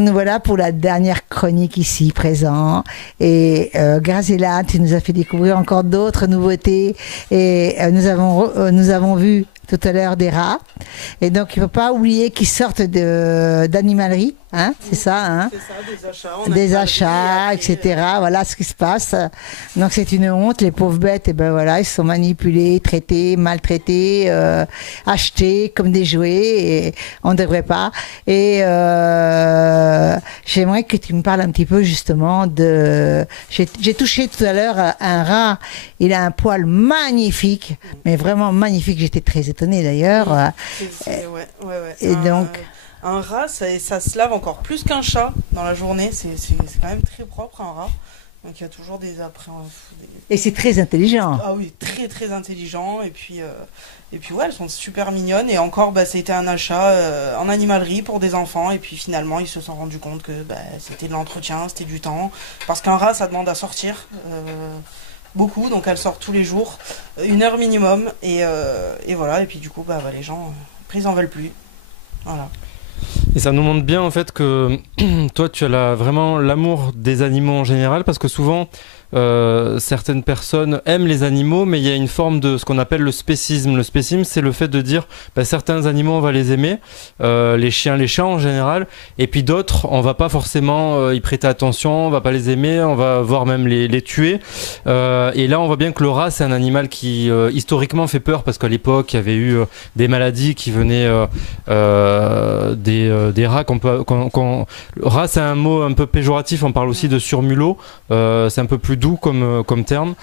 Nous voilà pour la dernière chronique ici présent et Graziella, tu nous as fait découvrir encore d'autres nouveautés et nous avons vu tout à l'heure des rats et donc il ne faut pas oublier qu'ils sortent d'animalerie, hein, c'est ça, hein, c'est ça, des achats, etc. Voilà ce qui se passe. Donc c'est une honte, les pauvres bêtes, et ben voilà, ils sont manipulés, traités, maltraités, achetés comme des jouets et on ne devrait pas. Et j'aimerais que tu me parles un petit peu justement de... J'ai touché tout à l'heure un rat, il a un poil magnifique, mais vraiment magnifique, j'étais très étonnée d'ailleurs. Ouais. Et donc... Un rat, ça se lave encore plus qu'un chat dans la journée, c'est quand même très propre un rat. Donc il y a toujours des Et c'est très intelligent. Ah oui, très très intelligent. Et puis ouais, elles sont super mignonnes. Et encore, ça a été un achat en animalerie pour des enfants. Et puis finalement, ils se sont rendus compte que c'était de l'entretien, c'était du temps. Parce qu'un rat, ça demande à sortir beaucoup. Donc elle sort tous les jours, 1 heure minimum. Et voilà. Et puis du coup, les gens, après, ils en veulent plus. Voilà. Et ça nous montre bien en fait que toi tu as vraiment l'amour des animaux en général, parce que souvent certaines personnes aiment les animaux, mais il y a une forme de ce qu'on appelle le spécisme. Le spécisme, c'est le fait de dire certains animaux on va les aimer, les chiens, les chats en général, et puis d'autres on va pas forcément y prêter attention, on va pas les aimer, on va voire même les tuer. Et là on voit bien que le rat c'est un animal qui historiquement fait peur, parce qu'à l'époque il y avait eu des maladies qui venaient des rats le rat c'est un mot un peu péjoratif, on parle aussi de surmulot, c'est un peu plus doux comme terme.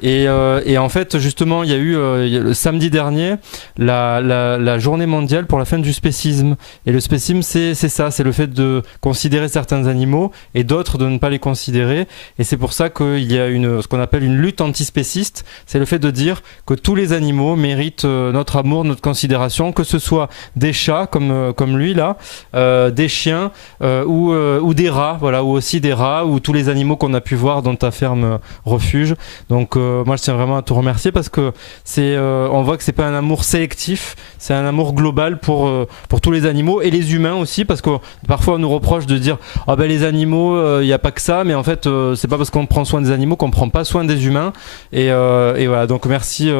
Et en fait justement il y a eu le samedi dernier la journée mondiale pour la fin du spécisme, et le spécisme c'est ça, c'est le fait de considérer certains animaux et d'autres de ne pas les considérer, et c'est pour ça qu'il y a ce qu'on appelle une lutte antispéciste. C'est le fait de dire que tous les animaux méritent notre amour, notre considération, que ce soit des chats comme lui là, des chiens ou des rats, voilà, ou aussi des rats, ou tous les animaux qu'on a pu voir dans ta ferme refuge. Donc moi je tiens vraiment à te remercier, parce que on voit que c'est pas un amour sélectif, c'est un amour global pour tous les animaux et les humains aussi, parce que parfois on nous reproche de dire les animaux il n'y a pas que ça, mais en fait c'est pas parce qu'on prend soin des animaux qu'on prend pas soin des humains, et voilà, donc merci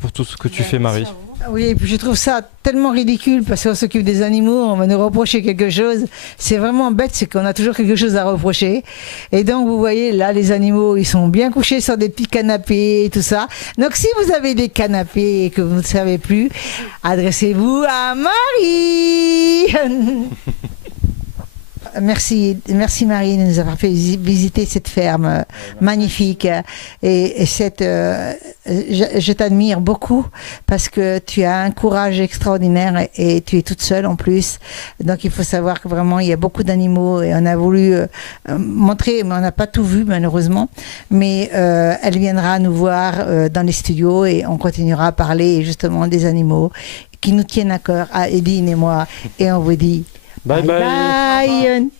pour tout ce que tu fais, Marie. Oui, et puis je trouve ça tellement ridicule parce qu'on s'occupe des animaux, on va nous reprocher quelque chose. C'est vraiment bête, c'est qu'on a toujours quelque chose à reprocher. Et donc, vous voyez, là, les animaux, ils sont bien couchés sur des petits canapés et tout ça. Donc, si vous avez des canapés et que vous ne savez plus, adressez-vous à Marie. Merci Marie de nous avoir fait visiter cette ferme magnifique, et je t'admire beaucoup parce que tu as un courage extraordinaire et tu es toute seule en plus. Donc il faut savoir que vraiment il y a beaucoup d'animaux, et on a voulu montrer, mais on n'a pas tout vu malheureusement, mais elle viendra nous voir dans les studios et on continuera à parler justement des animaux qui nous tiennent à cœur, à Edine et moi, et on vous dit bye bye. Bye.